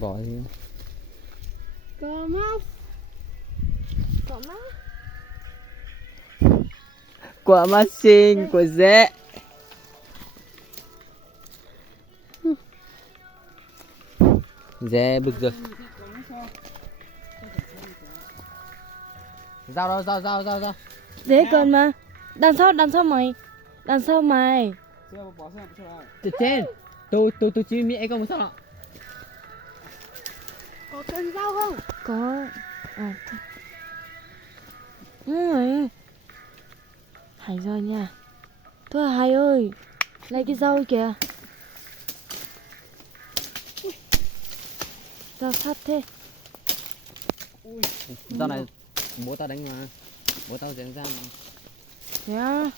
Bỏ đi. Có móc. Có móc. Quả mắt xinh của dễ. Dễ bực rồi. Dao đâu, dao. Dễ cần mà. Đằng sau mày. Đằng sau mày. Từ trên. Tôi chỉ nghĩ không sao nào. Có cần dao không? Có. À thôi. Rồi. Hay rồi nha. Thôi Hải ơi. Lấy cái dao kìa. Dao sắt thế. Dao này bố tao đánh mà. Bố tao dán ra mà. Thế à?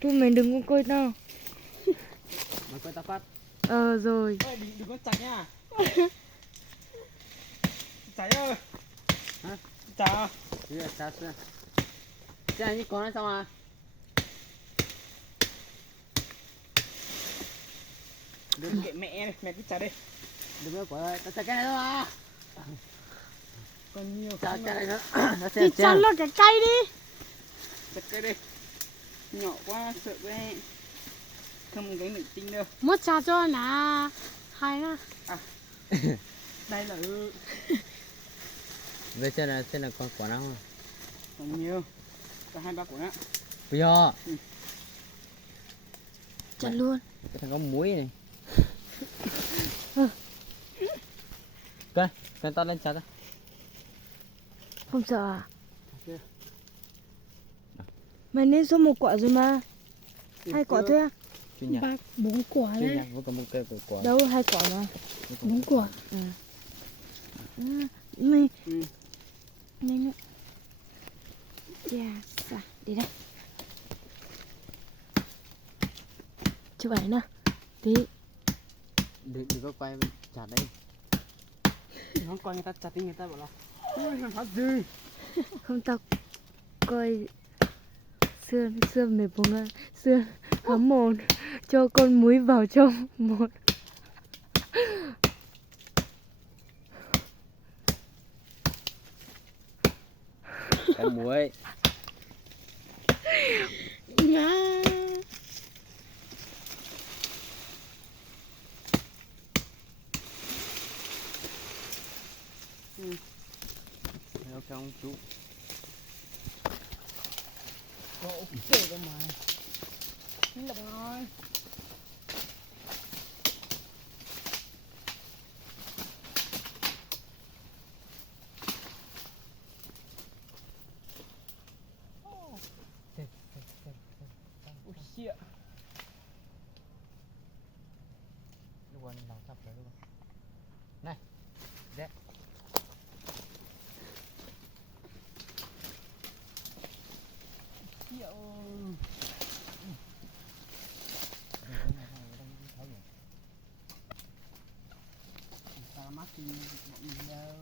Thôi mày đừng có coi tao. Mày quay tao phát. Rồi. Ê, đừng có chặt nha. Cháy ơi. Hả? Chả à? Thế là sao xưa. Thế này như có nó sao mà. Đừng kệ mẹ này, mẹ cứ chặt đi. Đừng có quả tao chặt cái này thôi mà. Còn nhiều Chặt cái này nữa. Nó Thì chặt nó cái cây đi. chặt cái đi. Nhỏ quá sợ quá. Không gánh được tinh đâu. Một chặt cho nà. Hay nè. Đây là Về xem là con quả nào không? còn nhiều. Có 2-3 quả. Bây giờ Chặt luôn. cái thằng có muối này. Cái tao lên chặt á. Không sợ à? Chưa. Mày nên số một quả rồi mà. 2 quả thôi à? Chuyên nhạc. 4 quả Chuyên nhạc với có một cái quả. Đâu 2 quả mà. 4 quả. À. Mày. Mày nữa. Chà, xà. Đi đây. Chụp ảnh nè. Tí. Đừng có quay chặt đấy. Nó coi người ta chặt đi người ta bảo là ôi thằng phát gì. Không tao coi xưa mày bông à. Xưa hắm mồn cho con muối vào trong một. Cái muối. Theo ông chú. ok rồi mà. Không được rồi. Ôi shit. Luôn làm sắp rồi luôn. Này. Dễ. Shit ơi. Ta mắc thì bọn mình đâu.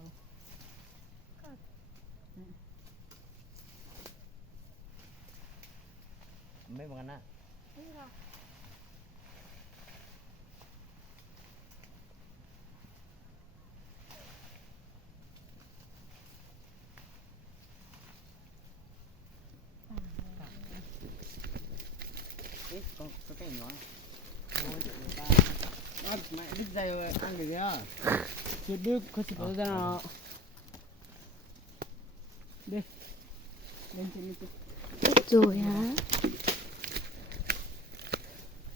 Mấy bằng ăn á. Ê, có cái nhỏ này. Thôi để người ta. Mẹ đứt dây rồi, ăn được nhá. Chưa đứt, có chỉ có ra nào. Đi. Lên trên đi. Rồi hả?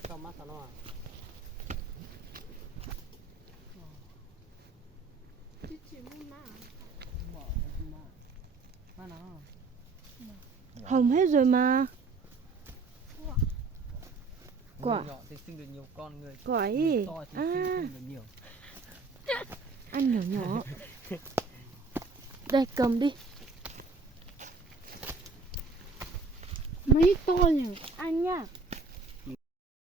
Sao mắt sao nó à? Má nó. Hồng hết rồi mà. Quả. Người nhỏ thì sinh được nhiều con, người Quả người ý. to thì À, sinh không được nhiều. ăn nhỏ nhỏ. Đây cầm đi. Mấy to nhỉ? Ăn nhá.